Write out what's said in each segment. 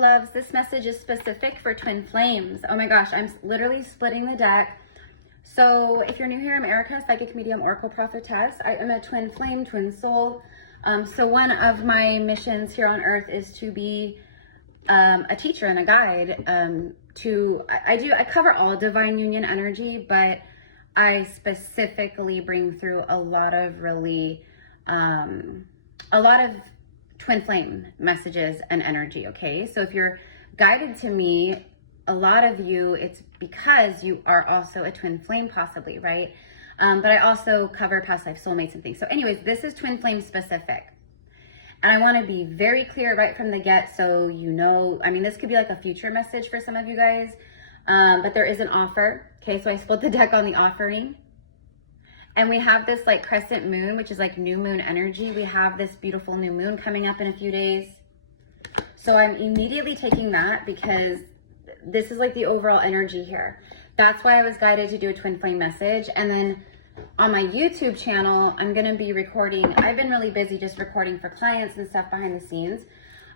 Loves, this message is specific for twin flames. Oh my gosh, I'm literally splitting the deck. So if you're new here, I'm Erica, psychic medium, oracle prophetess. I am a twin flame, twin soul. So one of my missions here on earth is to be a teacher and a guide. I cover all divine union energy, but I specifically bring through a lot of twin flame messages and energy, okay? So if you're guided to me, a lot of you, it's because you are also a twin flame possibly, right? But I also cover past life soulmates and things. So anyways, this is twin flame specific. And I want to be very clear right from the get so you know, I mean, this could be like a future message for some of you guys, but there is an offer, okay? So I split the deck on the offering. And we have this like crescent moon, which is like new moon energy. We have this beautiful new moon coming up in a few days. So I'm immediately taking that because this is like the overall energy here. That's why I was guided to do a twin flame message. And then on my YouTube channel, I'm going to be recording. I've been really busy just recording for clients and stuff behind the scenes.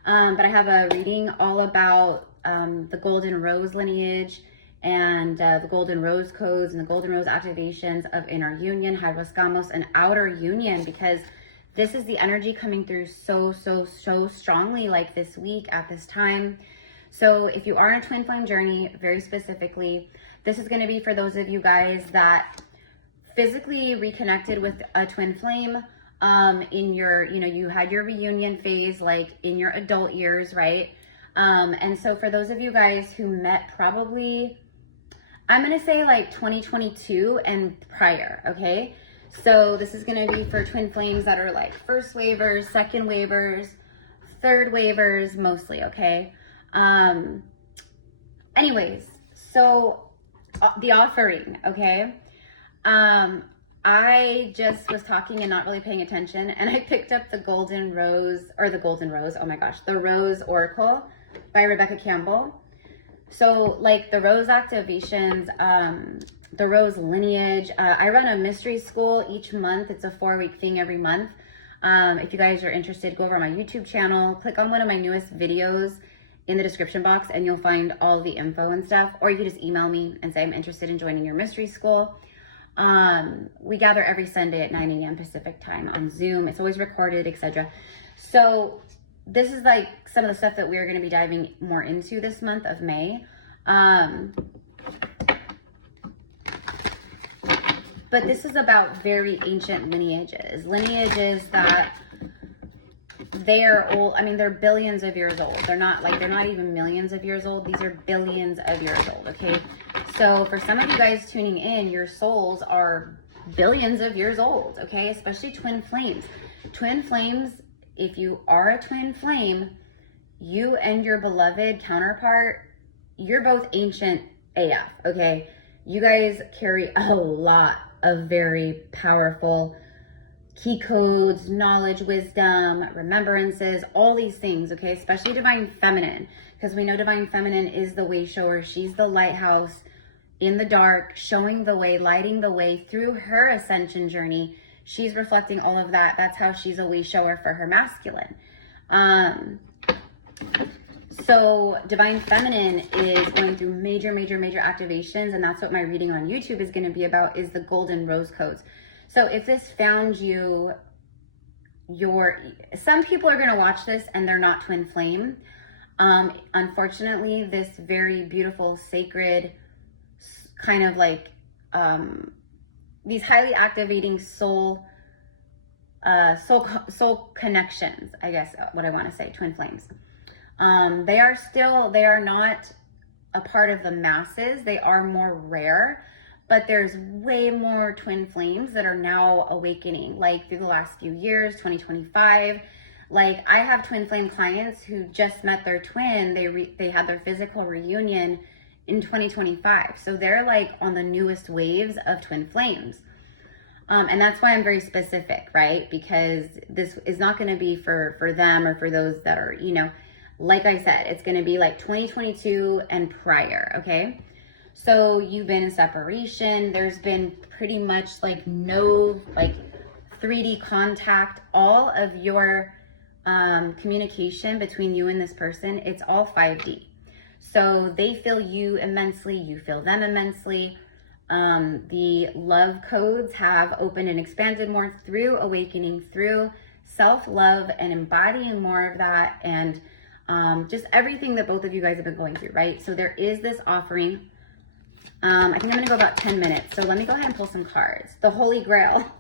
But I have a reading all about the Golden Rose lineage and the Golden Rose codes and the Golden Rose activations of inner union, Hydroscamos, and outer union, because this is the energy coming through so strongly like this week at this time. So if you are on a twin flame journey, very specifically, this is going to be for those of you guys that physically reconnected with a twin flame in your, you had your reunion phase, like in your adult years, right? And so for those of you guys who met probably, I'm going to say like 2022 and prior, okay? So this is going to be for twin flames that are like first wavers, second wavers, third wavers, mostly, okay? Anyways, so the offering, okay? I just was talking and not really paying attention, and I picked up the Golden Rose, oh my gosh, the Rose Oracle by Rebecca Campbell. So like the Rose activations, the Rose lineage, I run a mystery school each month. It's a 4-week thing every month. If you guys are interested, go over my YouTube channel, click on one of my newest videos in the description box, and you'll find all the info and stuff. Or you can just email me and say, I'm interested in joining your mystery school. We gather every Sunday at 9 a.m. Pacific time on Zoom. It's always recorded, etc. So this is like some of the stuff that we're going to be diving more into this month of May. But this is about very ancient lineages that they are old. I mean, they're billions of years old. They're not even millions of years old. These are billions of years old, okay? So for some of you guys tuning in, your souls are billions of years old, okay? Especially twin flames. Twin flames, if you are a twin flame, you and your beloved counterpart, you're both ancient AF, okay? You guys carry a lot of very powerful key codes, knowledge, wisdom, remembrances, all these things, okay? Especially divine feminine, because we know divine feminine is the way shower. She's the lighthouse in the dark, showing the way, lighting the way through her ascension journey. She's reflecting all of that. That's how she's a way shower for her masculine. So divine feminine is going through major activations, and that's what my reading on YouTube is going to be about, is the Golden Rose codes. So if this found you, some people are going to watch this and they're not twin flame. Unfortunately, this very beautiful, sacred, kind of like these highly activating soul connections, I guess what I want to say, twin flames. They are not a part of the masses. They are more rare, but there's way more twin flames that are now awakening, like through the last few years, 2025. Like I have twin flame clients who just met their twin. They had their physical reunion in 2025. So they're like on the newest waves of twin flames. And that's why I'm very specific, right? Because this is not going to be for them or for those that are, like I said, it's going to be like 2022 and prior, okay? So you've been in separation. There's been pretty much like no like 3D contact. All of your communication between you and this person, it's all 5D. So they feel you immensely, you feel them immensely. The love codes have opened and expanded more through awakening, through self-love and embodying more of that, and just everything that both of you guys have been going through, right? So there is this offering. I think I'm gonna go about 10 minutes. So let me go ahead and pull some cards. The Holy Grail.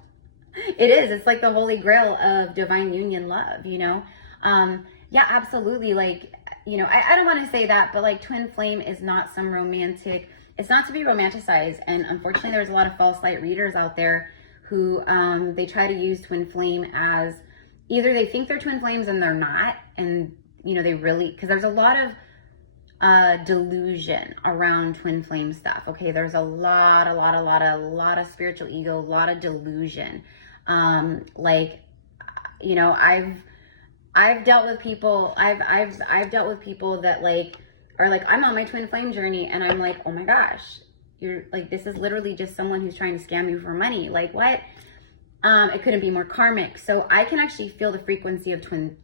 It is, it's like the Holy Grail of divine union love, you know? Yeah, absolutely. Like, you know, I don't want to say that, but like twin flame is not some romantic, it's not to be romanticized. And unfortunately, there's a lot of false light readers out there who they try to use twin flame as either they think they're twin flames and they're not. And, you know, they really, because there's a lot of delusion around twin flame stuff. Okay. There's a lot of spiritual ego, a lot of delusion. Like, you know, I've dealt with people, I've dealt with people that like, are like, I'm on my twin flame journey and I'm like, oh my gosh, you're like, this is literally just someone who's trying to scam you for money. Like what? It couldn't be more karmic. So I can actually feel the frequency of twin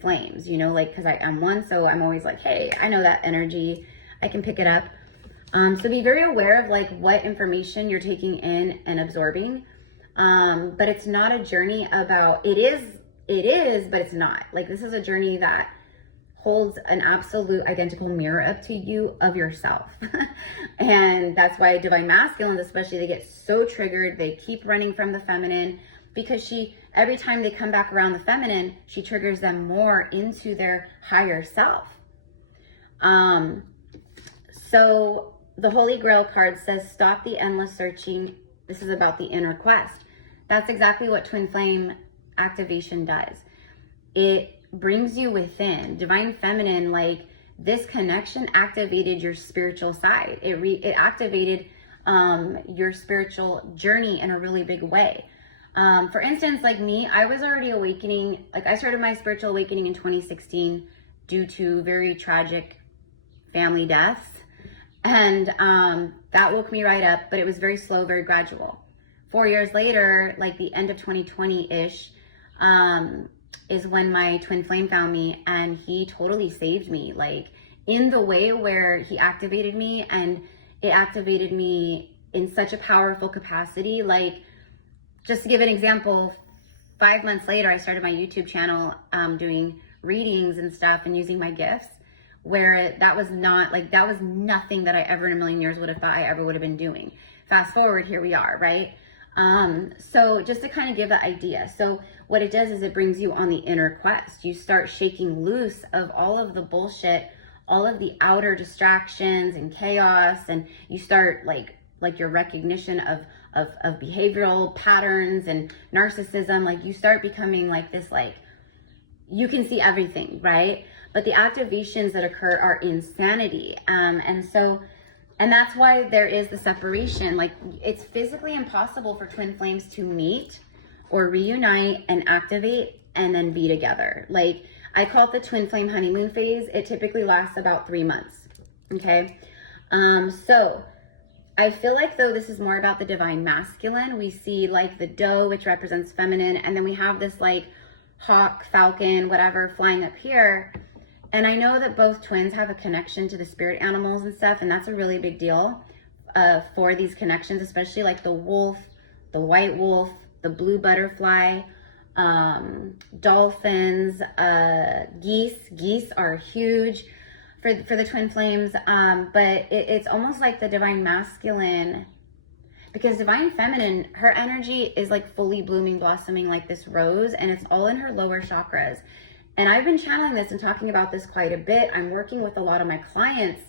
flames, you know, like, cause I am one. So I'm always like, hey, I know that energy, I can pick it up. So be very aware of like what information you're taking in and absorbing. But it's not a journey about, it is, but it's not. Like this is a journey that holds an absolute identical mirror up to you of yourself. And that's why divine masculines, especially, they get so triggered. They keep running from the feminine because every time they come back around the feminine, she triggers them more into their higher self. So the Holy Grail card says, stop the endless searching. This is about the inner quest. That's exactly what twin flame activation does. It brings you within. Divine feminine, like this connection activated your spiritual side. It activated your spiritual journey in a really big way. For instance, like me, I was already awakening. Like I started my spiritual awakening in 2016 due to very tragic family deaths. And that woke me right up, but it was very slow, very gradual. 4 years later, like the end of 2020-ish, is when my twin flame found me, and he totally saved me, like in the way where he activated me, and it activated me in such a powerful capacity. Like, just to give an example, 5 months later, I started my YouTube channel, doing readings and stuff and using my gifts, where that was not like, that was nothing that I ever in a million years would have thought I ever would have been doing. Fast forward, here we are, right? So just to kind of give that idea. So what it does is it brings you on the inner quest. You start shaking loose of all of the bullshit, all of the outer distractions and chaos. And you start like your recognition of behavioral patterns and narcissism. Like you start becoming like this, like you can see everything, right? But the activations that occur are insanity. And that's why there is the separation. Like it's physically impossible for twin flames to meet or reunite and activate and then be together. Like I call it the twin flame honeymoon phase. It typically lasts about 3 months. Okay. So I feel like though this is more about the divine masculine, we see like the doe, which represents feminine. And then we have this like hawk, falcon, whatever flying up here. And I know that both twins have a connection to the spirit animals and stuff, and that's a really big deal for these connections, especially like the wolf, the white wolf, the blue butterfly, dolphins, geese. Geese are huge for the twin flames, but it's almost like the divine masculine, because divine feminine, her energy is like fully blooming, blossoming like this rose, and it's all in her lower chakras. And I've been channeling this and talking about this quite a bit. I'm working with a lot of my clients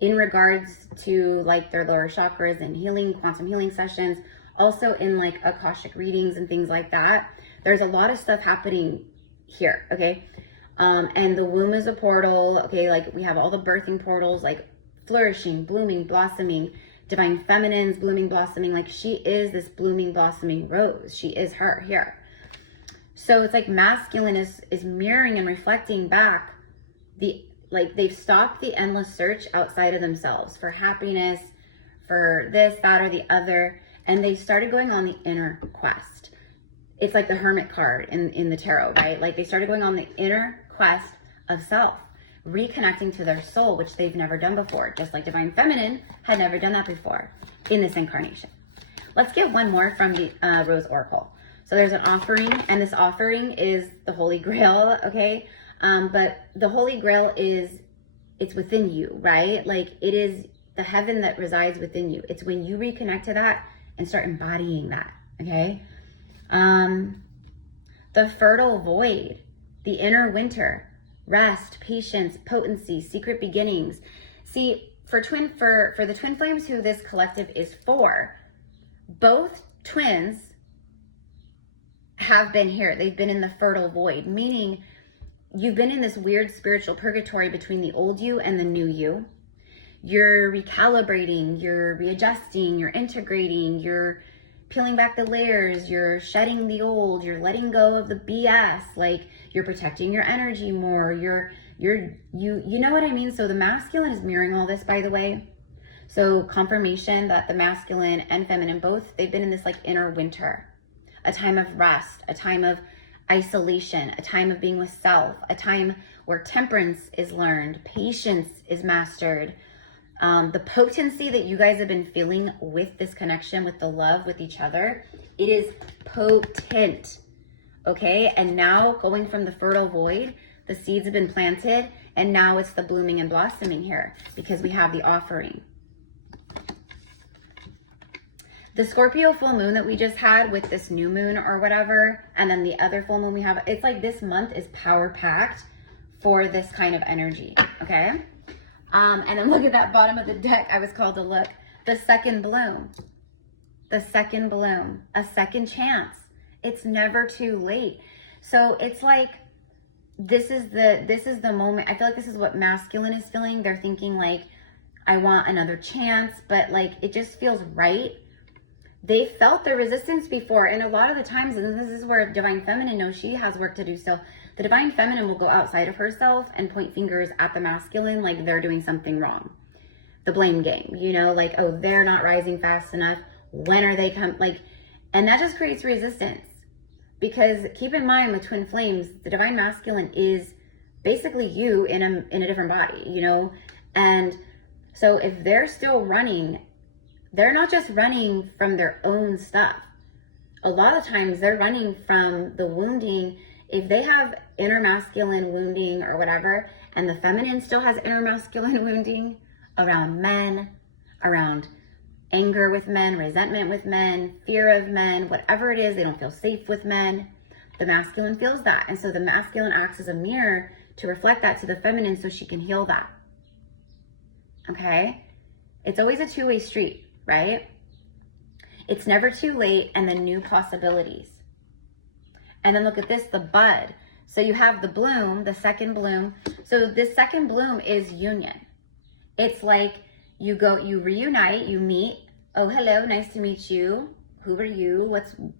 in regards to like their lower chakras and healing, quantum healing sessions, also in like Akashic readings and things like that. There's a lot of stuff happening here, okay? And the womb is a portal, okay? Like we have all the birthing portals, like flourishing, blooming, blossoming, divine feminines, blooming, blossoming. Like she is this blooming, blossoming rose. She is her here. So it's like masculine is mirroring and reflecting back like they've stopped the endless search outside of themselves for happiness, for this, that, or the other. And they started going on the inner quest. it's like the Hermit card in the tarot, right? Like they started going on the inner quest of self, reconnecting to their soul, which they've never done before, just like Divine Feminine had never done that before in this incarnation. Let's get one more from the Rose Oracle. So there's an offering, and this offering is the Holy Grail, okay? But the Holy Grail it's within you, right? Like it is the heaven that resides within you. It's when you reconnect to that and start embodying that, okay? The fertile void, the inner winter, rest, patience, potency, secret beginnings. See, for the twin flames who this collective is for, both twins have been here. They've been in the fertile void, meaning you've been in this weird spiritual purgatory between the old you and the new you. You're recalibrating, you're readjusting, you're integrating, you're peeling back the layers, you're shedding the old, you're letting go of the BS, like you're protecting your energy more, you know what I mean? So the masculine is mirroring all this, by the way. So confirmation that the masculine and feminine both, they've been in this like inner winter, a time of rest, a time of isolation, a time of being with self, a time where temperance is learned, patience is mastered. The potency that you guys have been feeling with this connection, with the love, with each other, it is potent, okay? And now going from the fertile void, the seeds have been planted, and now it's the blooming and blossoming here because we have the offering. The Scorpio full moon that we just had with this new moon or whatever, and then the other full moon we have, it's like this month is power packed for this kind of energy, okay? And then look at that bottom of the deck. I was called to look. The second bloom, a second chance. It's never too late. So it's like, this is the moment. I feel like this is what masculine is feeling. They're thinking like, I want another chance, but like, it just feels right. They felt the resistance before. And a lot of the times, and this is where Divine Feminine knows she has work to do. So the Divine Feminine will go outside of herself and point fingers at the masculine like they're doing something wrong. The blame game, you know, like, oh, they're not rising fast enough. When are they like, and that just creates resistance. Because keep in mind with twin flames, the Divine Masculine is basically you in a different body, you know? And so if they're still running, they're not just running from their own stuff. A lot of times they're running from the wounding. If they have inner masculine wounding or whatever, and the feminine still has inner masculine wounding around men, around anger with men, resentment with men, fear of men, whatever it is, they don't feel safe with men. The masculine feels that. And so the masculine acts as a mirror to reflect that to the feminine so she can heal that. Okay? It's always a two-way street, right? It's never too late, and then new possibilities. And then look at this, the bud. So you have the bloom, the second bloom. So this second bloom is union. It's like you reunite, you meet. Oh, hello, nice to meet you. Who are you?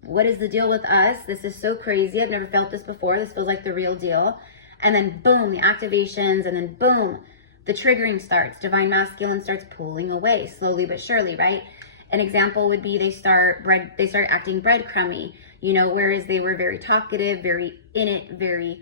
What is the deal with us? This is so crazy. I've never felt this before. This feels like the real deal. And then boom, the activations, and then boom, the triggering starts. Divine Masculine starts pulling away slowly but surely, right? An example would be they start acting breadcrumby, you know, whereas they were very talkative, very in it, very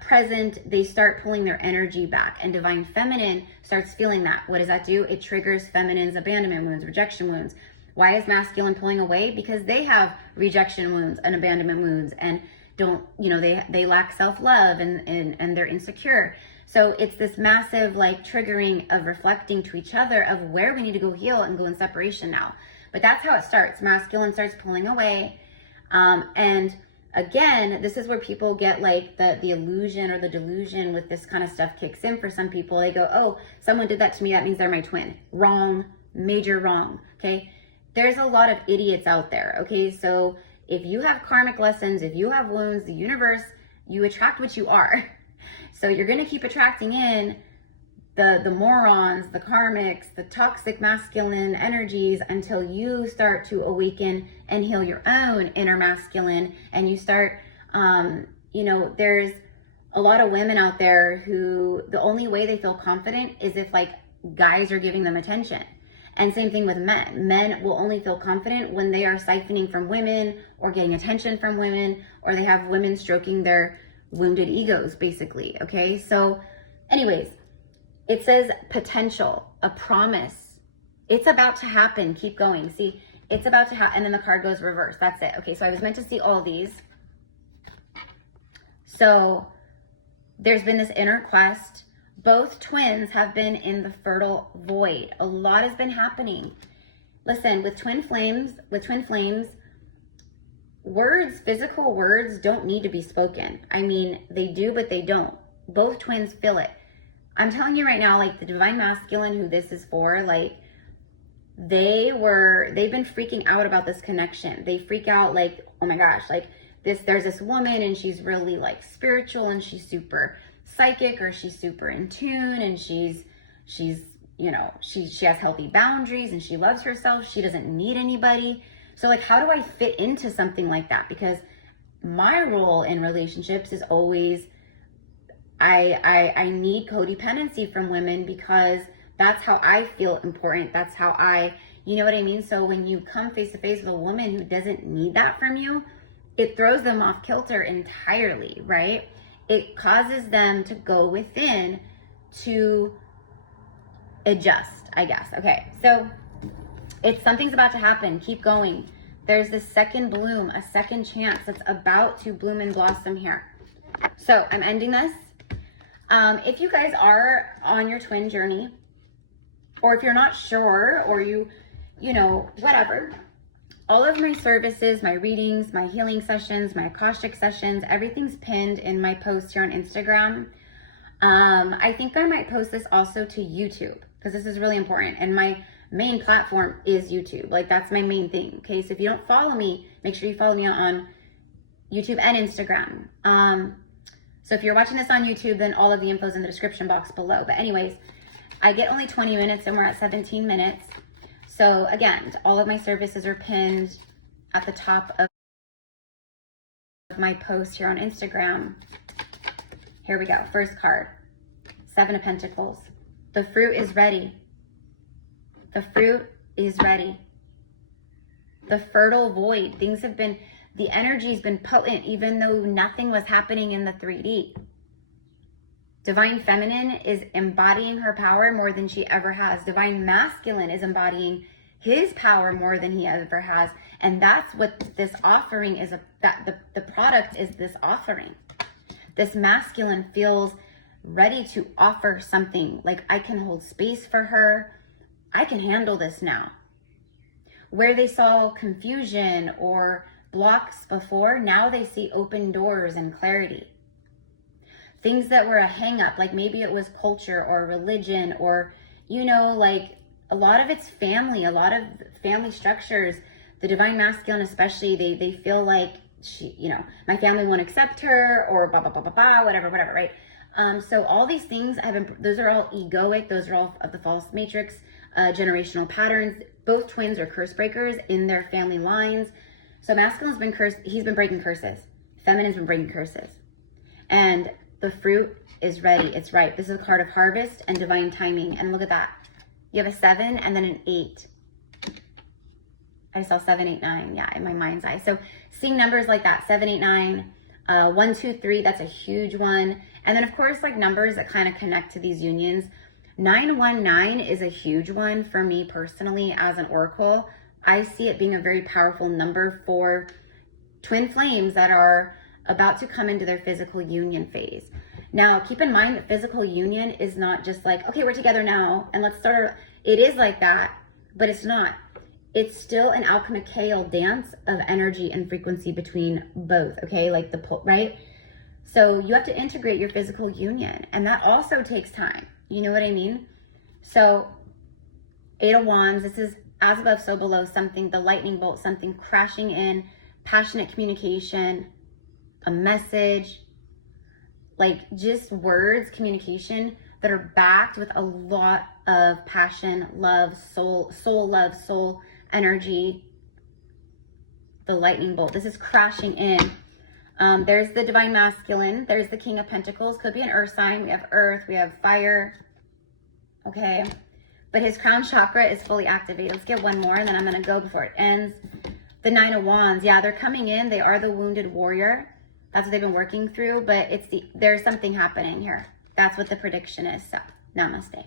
present. They start pulling their energy back, and Divine Feminine starts feeling that. What does that do? It triggers feminine's abandonment wounds, rejection wounds. Why is masculine pulling away? Because they have rejection wounds and abandonment wounds, and don't, you know, they lack self-love and they're insecure. So it's this massive like triggering of reflecting to each other of where we need to go heal and go in separation now. But that's how it starts. Masculine starts pulling away. And again, this is where people get like the illusion or the delusion with this kind of stuff kicks in for some people. They go, oh, someone did that to me, that means they're my twin. Wrong, major wrong, okay? There's a lot of idiots out there, okay? So if you have karmic lessons, if you have wounds, the universe, you attract what you are. So you're going to keep attracting in the morons, the karmics, the toxic masculine energies until you start to awaken and heal your own inner masculine. And you start, you know, there's a lot of women out there who the only way they feel confident is if like guys are giving them attention. And same thing with men. Men will only feel confident when they are siphoning from women or getting attention from women, or they have women stroking their wounded egos, basically. Okay, so anyways, it says potential, a promise. It's about to happen. Keep going. See, it's about to happen. And then the card goes reverse. That's it. Okay, so I was meant to see all these. So there's been this inner quest. Both twins have been in the fertile void. A lot has been happening. Listen, with twin flames, words, physical words don't need to be spoken. I mean, they do, but they don't. Both twins feel it. I'm telling you right now, like the divine masculine who this is for, like they've been freaking out about this connection. They freak out like, oh my gosh, like there's this woman and she's really like spiritual and she's super psychic, or she's super in tune, and she's you know, she has healthy boundaries and she loves herself. She doesn't need anybody. So like, how do I fit into something like that? Because my role in relationships is always, I need codependency from women, because that's how I feel important. That's how you know what I mean? So when you come face to face with a woman who doesn't need that from you, it throws them off kilter entirely, right? It causes them to go within to adjust, I guess. Okay, so something's about to happen. Keep going. There's this second bloom, a second chance that's about to bloom and blossom here. So I'm ending this. If you guys are on your twin journey, or if you're not sure, or you know, whatever, all of my services, my readings, my healing sessions, my Akashic sessions, everything's pinned in my post here on Instagram. I think I might post this also to YouTube, because this is really important. And my main platform is YouTube. Like, that's my main thing. Okay, so if you don't follow me, make sure you follow me on YouTube and Instagram. So if you're watching this on YouTube, then all of the info is in the description box below. But anyways, I get only 20 minutes and we're at 17 minutes. So again, all of my services are pinned at the top of my post here on Instagram. Here we go. First card, 7 of Pentacles. The fruit is ready. The fruit is ready. The fertile void. Things have been, the energy's been potent, even though nothing was happening in the 3D. Divine Feminine is embodying her power more than she ever has. Divine Masculine is embodying his power more than he ever has. And that's what this offering is, that the product is this offering. This masculine feels ready to offer something. Like, I can hold space for her. I can handle this now. Where they saw confusion or blocks before, now they see open doors and clarity. Things that were a hang up, like maybe it was culture or religion, or, you know, like a lot of it's family, a lot of family structures. The divine masculine especially, they feel like she, you know, my family won't accept her, or blah, blah, blah, blah, blah, whatever, right? So all these things have been, those are all egoic. Those are all of the false matrix, generational patterns. Both twins are curse breakers in their family lines. So masculine's been cursed. He's been breaking curses. Feminine's been breaking curses. And the fruit is ready. It's ripe. This is a card of harvest and divine timing. And look at that. You have a 7 and then an 8. I saw 7, 8, 9. Yeah, in my mind's eye. So seeing numbers like that, 7, 8, 9, 1, 2, 3, that's a huge one. And then of course, like numbers that kind of connect to these unions. 919 is a huge one for me personally as an oracle. I see it being a very powerful number for twin flames that are about to come into their physical union phase. Now, keep in mind that physical union is not just like, okay, we're together now and let's start. It is like that, but it's not. It's still an alchemical dance of energy and frequency between both, okay? Like right? So you have to integrate your physical union, and that also takes time. You know what I mean? So 8 of Wands, this is as above, so below, something, the lightning bolt, something crashing in, passionate communication, a message, like just words, communication that are backed with a lot of passion, love, soul love, soul energy. The lightning bolt, this is crashing in. There's the divine masculine. There's the King of Pentacles. Could be an earth sign. We have earth. We have fire. Okay. but his crown chakra is fully activated. Let's get one more and then I'm going to go before it ends. The 9 of Wands. Yeah, they're coming in. They are the wounded warrior. That's what they've been working through, but there's something happening here. That's what the prediction is. So, namaste.